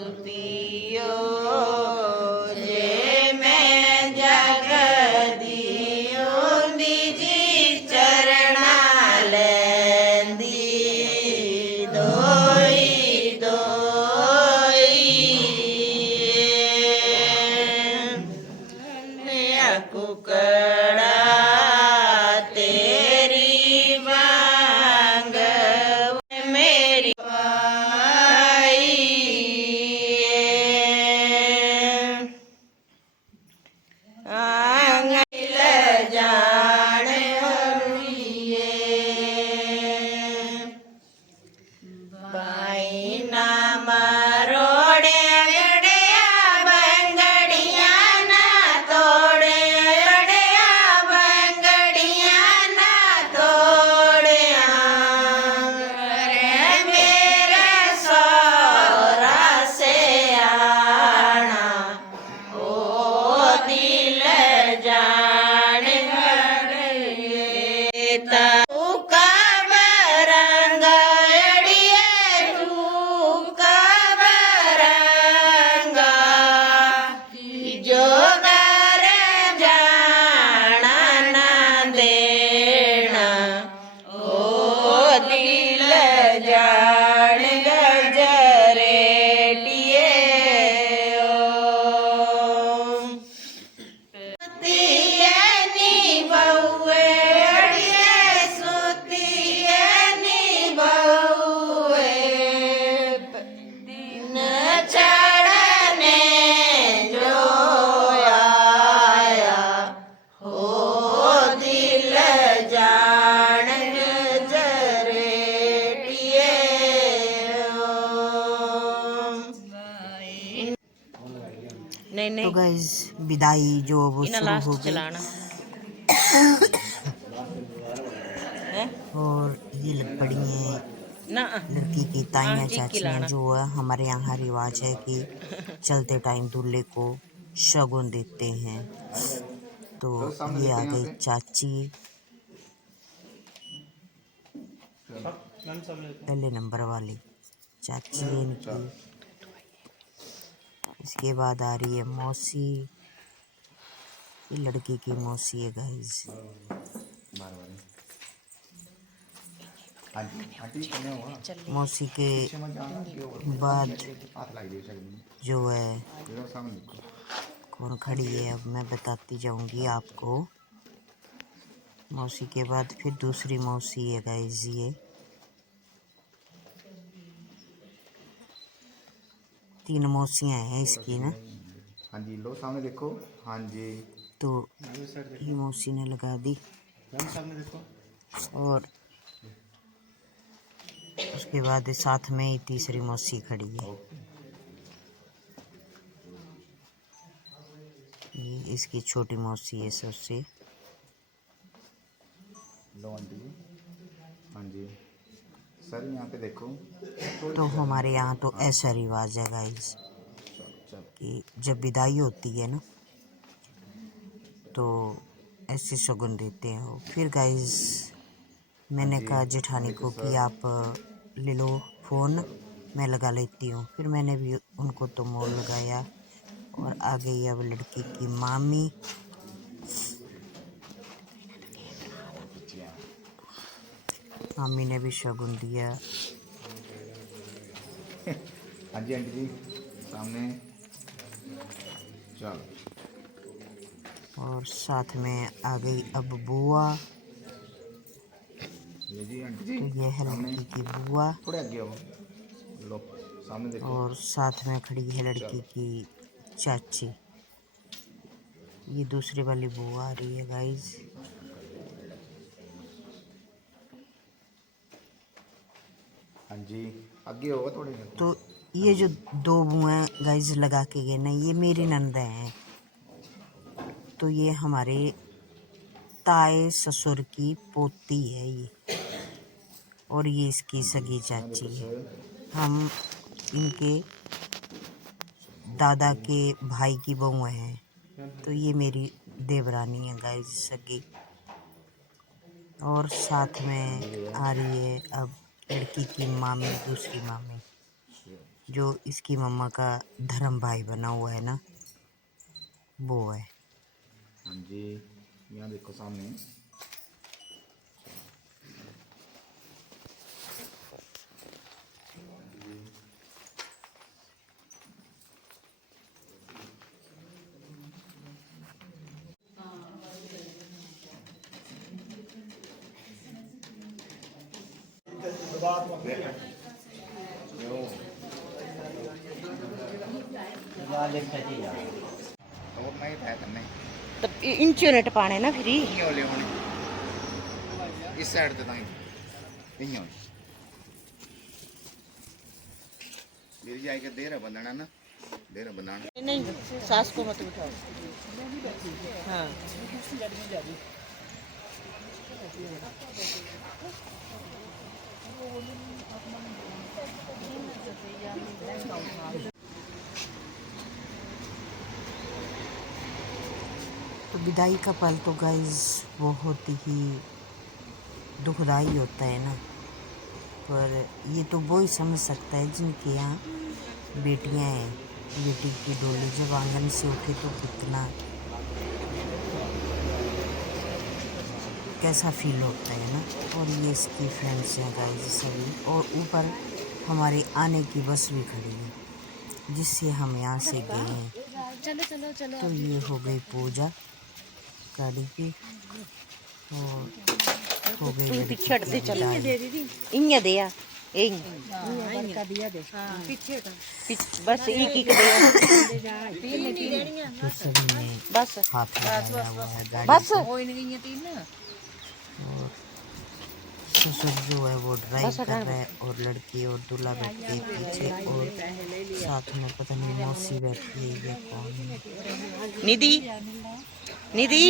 सुतियो जे मैं जगदियो जी चरणा लेंदी दोई दोई कुकड़ा तेरी वांग मेरी आई आंगल जान हरिए बाई ना मारोड़े अड़िया बंगड़िया ना तोड़े अड़िया बंगड़िया ना तोड़िया रे मेरे सौरा से आना ओ दिल जान हड़िए तू कब रंग अड़िए तू कब रंगा जो घर जाना ना देना ओ दिल जान गजरेटिए ओ सुतियनी बहुए अड़िए सुतियनी बहुए दिन चढ़ने जो आया हो दिल जान जरेटिए नहीं तो गाइस विदाई जो वो शुरू हो गई और ये लग पड़ी हैं लड़की की ताइयाँ चाचियाँ। जो है हमारे यहाँ रिवाज है कि चलते टाइम दूल्हे को शगुन देते हैं। तो ये आ गई चाची पहले नंबर वाली चाची है इनकी। इसके बाद आ रही है मौसी, ये लड़की की मौसी है गाइस। मौसी के बाद जो है कौन खड़ी है अब मैं बताती जाऊंगी आपको। मौसी के बाद फिर दूसरी मौसी है गाइस। ये तीन मौसियाँ हैं इसकी ना। हाँ जी लो सामने देखो। हाँ जी तो ये मौसी ने लगा दी सामने देखो। और उसके बाद साथ में ही तीसरी मौसी खड़ी है। ये इसकी छोटी मौसी है सबसे। लो आंटी जी। हाँ जी सर यहाँ पे देखो। तो हमारे यहाँ तो ऐसा रिवाज है गाइस कि जब विदाई होती है ना तो ऐसे शगुन देते हैं वो। फिर गाइस मैंने कहा जेठानी को कि आप ले लो फ़ोन, मैं लगा लेती हूँ। फिर मैंने भी उनको तो मोल लगाया और आ गई अब लड़की की मामी। मामी ने भी शगुन दिया। हाँ जी आंटी जी सामने चलो। और साथ में आ गई अब बुआ। ये जी आंटी जी तो ये है लड़की की बुआ थोड़े आगे आओ। लो सामने देखो। और साथ में खड़ी है लड़की की चाची। ये दूसरी वाली बुआ आ रही है गाइस। हाँ जी आगे होगा थोड़े। तो ये जो दो बुआएं गाइस लगा के गए ना, ये मेरी नंदा हैं। तो ये हमारे ताए ससुर की पोती है ये, और ये इसकी सगी चाची है। हम इनके दादा के भाई की बहू हैं। तो ये मेरी देवरानी है गाइस सगी। और साथ में आ रही है अब लड़की की मामी, दूसरी मामी। जो इसकी मम्मा का धर्म भाई बना हुआ है ना, वो है। हाँ जी, यहाँ देखो सामने। और मैं था करने तब इंचो ने टपाने ना फिर नहीं होले होने इस साइड ते ताई नहीं हो मेरी जाए के देर बंधना ना देर बनाना नहीं, सास को मत उठाओ। हाँ तो विदाई का पल तो गाइस बहुत ही दुखदाई होता है ना, पर ये तो वो ही समझ सकता है जिनके यहाँ बेटियां हैं। बेटी की डोली जब आंगन से उठी तो कितना कैसा फील होता है ना। और ये इसकी फ्रेंड्स हैं गाइस सभी, और ऊपर हमारे आने की बस भी खड़ी है जिससे हम यहाँ से गए हैं। तो ये हो गई पूजा गाड़ी की और हो गई लड़की की विदाई। बस एक तो सभी ने बस हाथ लगाया हुआ है गाड़ी बस। और ससुर जो है वो ड्राइव कर रहा है और लड़की और दूल्हा बैठे हैं पीछे, और साथ में पता नहीं मौसी बैठी है या कौन है। निधि निधि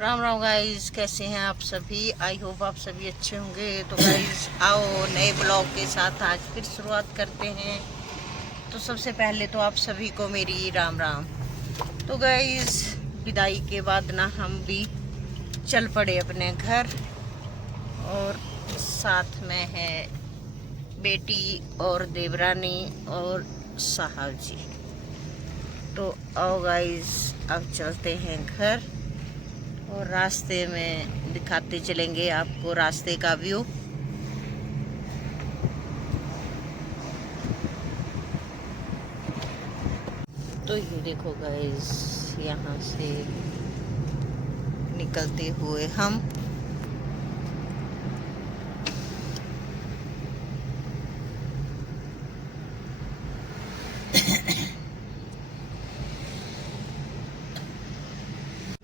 राम राम गाइस, कैसे हैं आप सभी? आई होप आप सभी अच्छे होंगे। तो गाइस आओ नए ब्लॉग के साथ आज फिर शुरुआत करते हैं। तो सबसे पहले तो आप सभी को मेरी राम राम। तो गाइस विदाई के बाद ना हम भी चल पड़े अपने घर, और साथ में है बेटी और देवरानी और साहब जी। तो आओ गाइस अब चलते हैं घर, और रास्ते में दिखाते चलेंगे आपको रास्ते का व्यू। तो ये देखो गाइस, यहाँ से निकलते हुए हम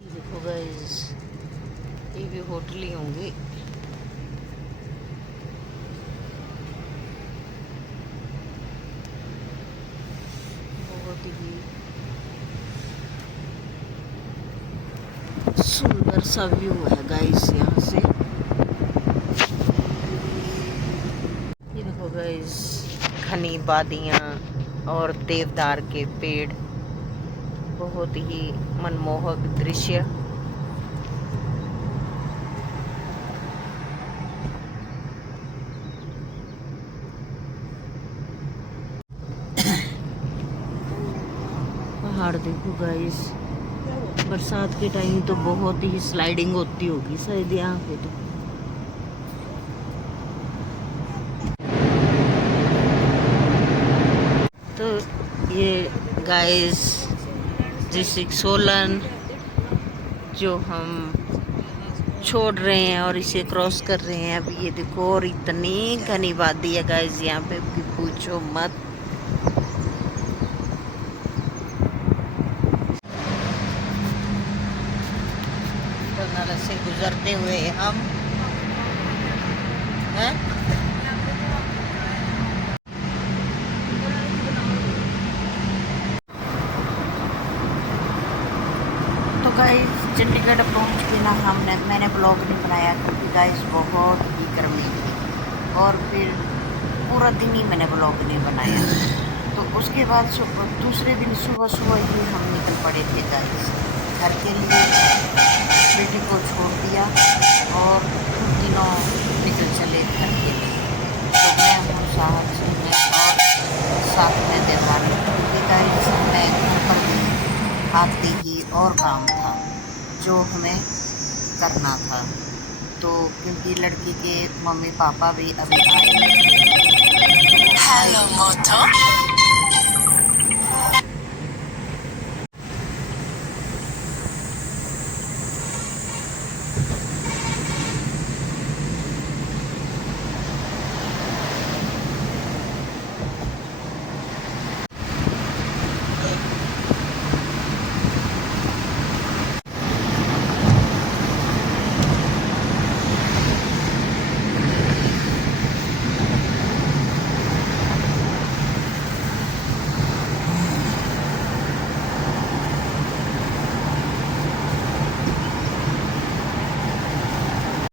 देखो गाइस, ये भी होटल ही होंगे। बहुत ही सुंदर सा व्यू है गाइस यहाँ से। ये देखो गाइस, घनी वादियाँ और देवदार के पेड़, बहुत ही मनमोहक दृश्य। पहाड़ देखो गाइस, बरसात के टाइम तो बहुत ही स्लाइडिंग होती होगी शायद यहाँ पे। तो ये गाइस डिस्ट्रिक्ट सोलन जो हम छोड़ रहे हैं और इसे क्रॉस कर रहे हैं अभी। ये देखो, और इतनी घनी वादी है गाइस यहाँ पे कि पूछो मत। टनल से गुजरते हुए हम हैं। तो गाइस चंडीगढ़ पहुंच के ना मैंने ब्लॉग नहीं बनाया क्योंकि गाइस बहुत ही गर्मी थी, और फिर पूरा दिन ही मैंने ब्लॉग नहीं बनाया। तो उसके बाद दूसरे दिन सुबह ही हम निकल पड़े थे गाइस घर के लिए। बेटी को छोड़ दिया और दिनों निकल चले और काम था जो हमें करना था। तो क्योंकि लड़की के मम्मी पापा भी अभी आए। हेलो मोटो।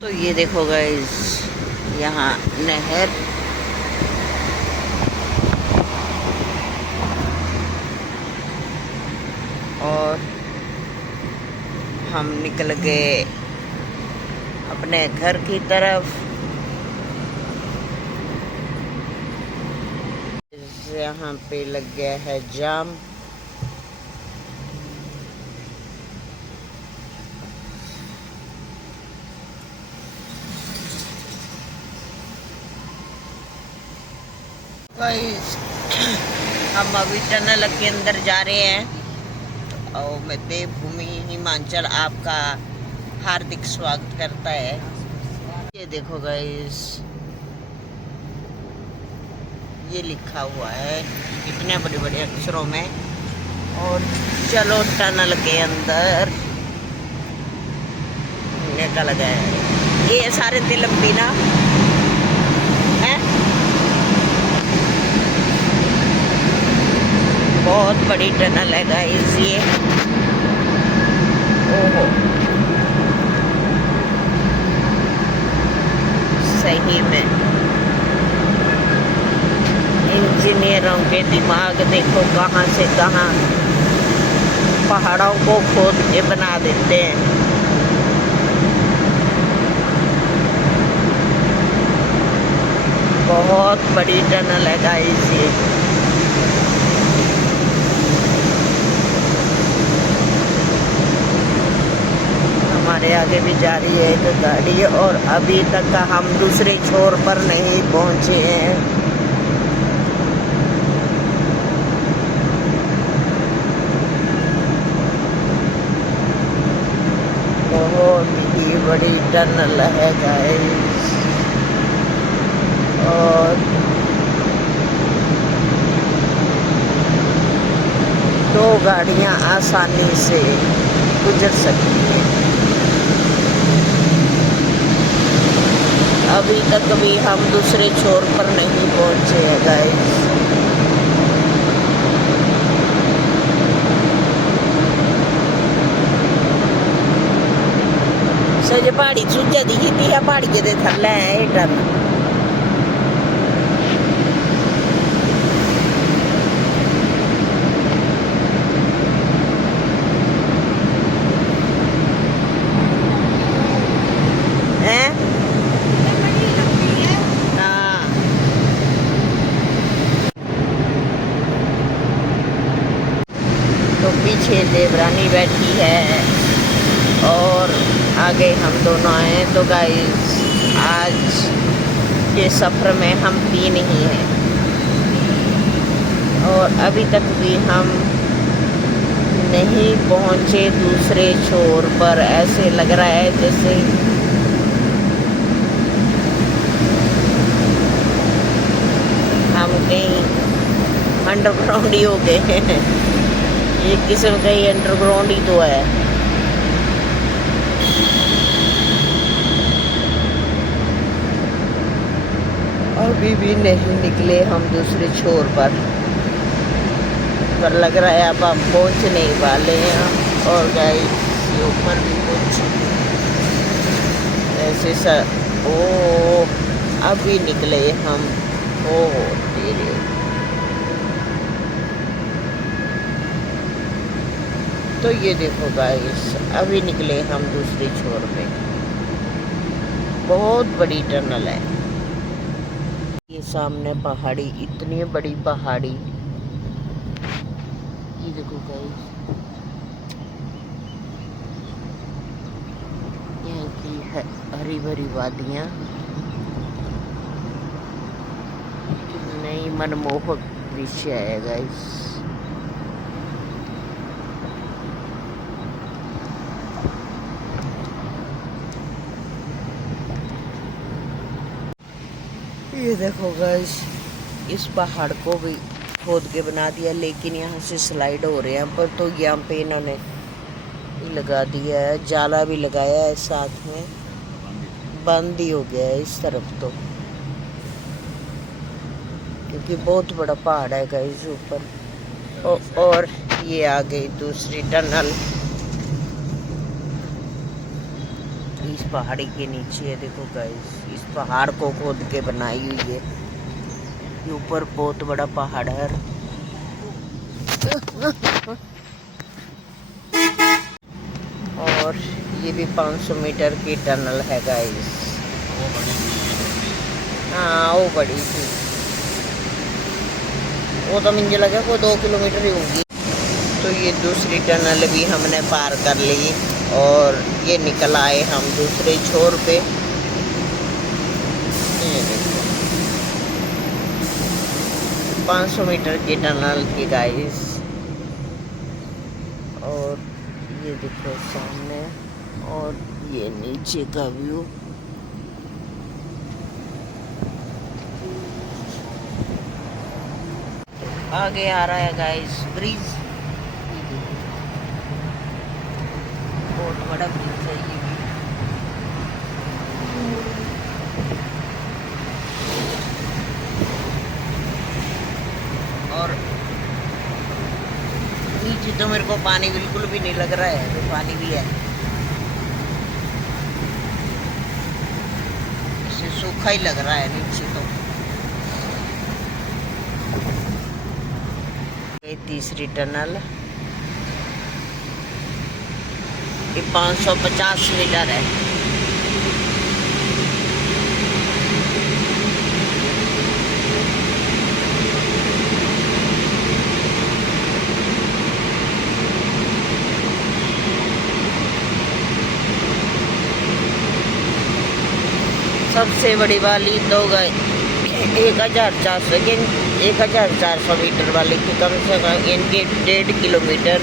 तो ये देखो गाइस, यहाँ नहर और हम निकल गए अपने घर की तरफ। यहाँ पे लग गया है जाम। गाइस हम अभी टनल के अंदर जा रहे हैं और मैं देवभूमि हिमाचल आपका हार्दिक स्वागत करता है। ये देखो गाइस, ये लिखा हुआ है इतने बड़े बड़े अक्षरों में। और चलो टनल के अंदर निकल गए। ये सारे तिलंबी ना है, बहुत बड़ी टनल है गाइस ये। ओहो, सही में इंजीनियरों के दिमाग देखो कहाँ से कहाँ पहाड़ों को खोद के बना देते हैं। बहुत बड़ी टनल है गाइस ये। हमारे आगे भी जा रही है एक गाड़ी और अभी तक हम दूसरे छोर पर नहीं पहुंचे हैं। बहुत ही बड़ी टनल है गाइस और दो गाड़ियां आसानी से गुजर सकती हैं। अभी तक भी हम दूसरे छोर पर नहीं पहुंचे हैं गाइस। सजे पहाड़ी चूजा दी थी है, पहाड़ी के थल्ले है टन। पीछे देवरानी बैठी है और आगे हम दोनों हैं। तो गाइस आज के सफ़र में हम 3 ही हैं और अभी तक भी हम नहीं पहुंचे दूसरे छोर पर। ऐसे लग रहा है जैसे हम कहीं अंडरग्राउंड ही हो गए हैं। एक किस्म का ही अंडरग्राउंड ही तो है। अभी भी नहीं निकले हम दूसरे छोर पर लग रहा है अब हम पहुंचने वाले हैं। और गाइस ऊपर भी कुछ ऐसे ओ अभी निकले हम। ओ तेरे, तो ये देखो गाइस अभी निकले हम दूसरे छोर पे। बहुत बड़ी टनल है ये। सामने पहाड़ी, इतनी बड़ी पहाड़ी, ये देखो गाइस है हरी भरी वादियाँ, नई मनमोहक दृश्य है गाइस। ये देखो गाइस, इस पहाड़ को भी खोद के बना दिया, लेकिन यहाँ से स्लाइड हो रहे हैं। पर तो यहाँ पे इन्होंने लगा दिया है, जाला भी लगाया है, साथ में बंद ही हो गया है इस तरफ तो, क्योंकि बहुत बड़ा पहाड़ है गाइस ऊपर। और ये आ गई दूसरी टनल इस पहाड़ी के नीचे है। देखो गाइस, इस पहाड़ को खोद के बनाई हुई है। ये ऊपर बहुत बड़ा पहाड़ है। और ये भी 500 मीटर की टनल है गाइस। हाँ, वो बड़ी थी, वो तो मुझे लगा वो 2 किलोमीटर ही होगी। तो ये दूसरी टनल भी हमने पार कर ली और ये निकल आए हम दूसरे छोर पे। ये देखो 500 मीटर की टनल थी गाइस। और ये देखो सामने, और ये नीचे का व्यू। आगे आ रहा है गाइस ब्रिज, बहुत बड़ा ब्रिज है ये भी। और नीचे तो मेरे को पानी बिल्कुल भी नहीं लग रहा है, तो पानी भी है, इससे सूखा ही लग रहा है नीचे तो। ये तीसरी टनल, ये 550 मीटर है। सबसे बड़ी वाली तो 1400 मीटर वाली की कम से कम इनके 1.5 किलोमीटर,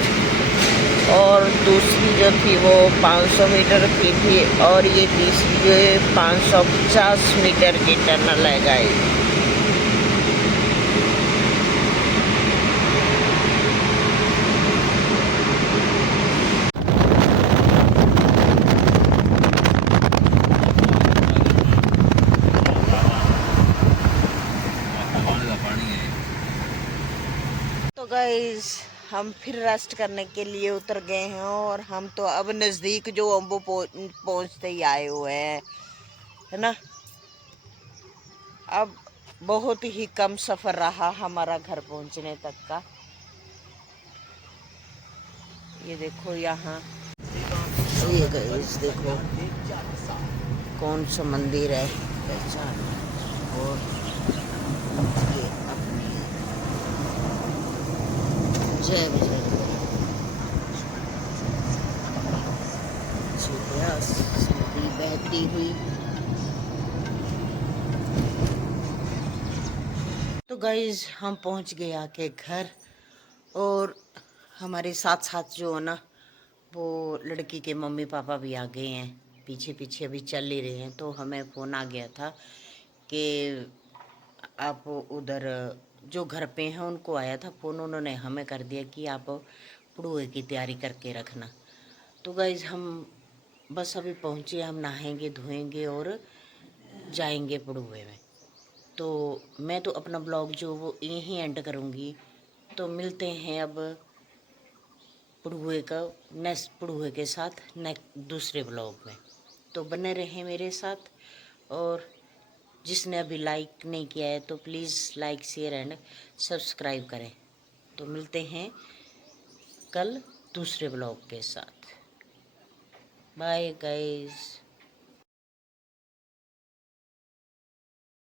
और दूसरी जो थी वो 500 मीटर की थी, और ये तीसरी 550 मीटर की टनल है गाइस। तो गाइस, हम फिर रेस्ट करने के लिए उतर गए हैं, और हम तो अब नज़दीक जो अम्बो पहुंचते ही आए हुए हैं, है ना। अब बहुत ही कम सफ़र रहा हमारा घर पहुंचने तक का। ये देखो यहाँ, ये गाइस देखो कौन सा मंदिर है पहचान, और ये अपनी जय विजय नदी बहती हुई। तो गाइज, हम पहुंच गए आके घर, और हमारे साथ साथ जो है ना, वो लड़की के मम्मी पापा भी आ गए हैं, पीछे पीछे अभी चल ही रहे हैं। तो हमें फ़ोन आ गया था कि आप उधर जो घर पे हैं उनको आया था फ़ोन, उन्होंने हमें कर दिया कि आप पुड़ुए की तैयारी करके रखना। तो गाइज, हम बस अभी पहुँचे, हम नहाएंगे धोएंगे और जाएंगे पुड़ुए में। तो मैं तो अपना ब्लॉग जो वो यहीं एंड करूँगी। तो मिलते हैं अब पुड़ुए का नेक्स्ट पुड़ुए के साथ दूसरे ब्लॉग में। तो बने रहें मेरे साथ, और जिसने अभी लाइक नहीं किया है तो please like share and subscribe करें। तो मिलते हैं कल दूसरे ब्लॉग के साथ। Bye guys.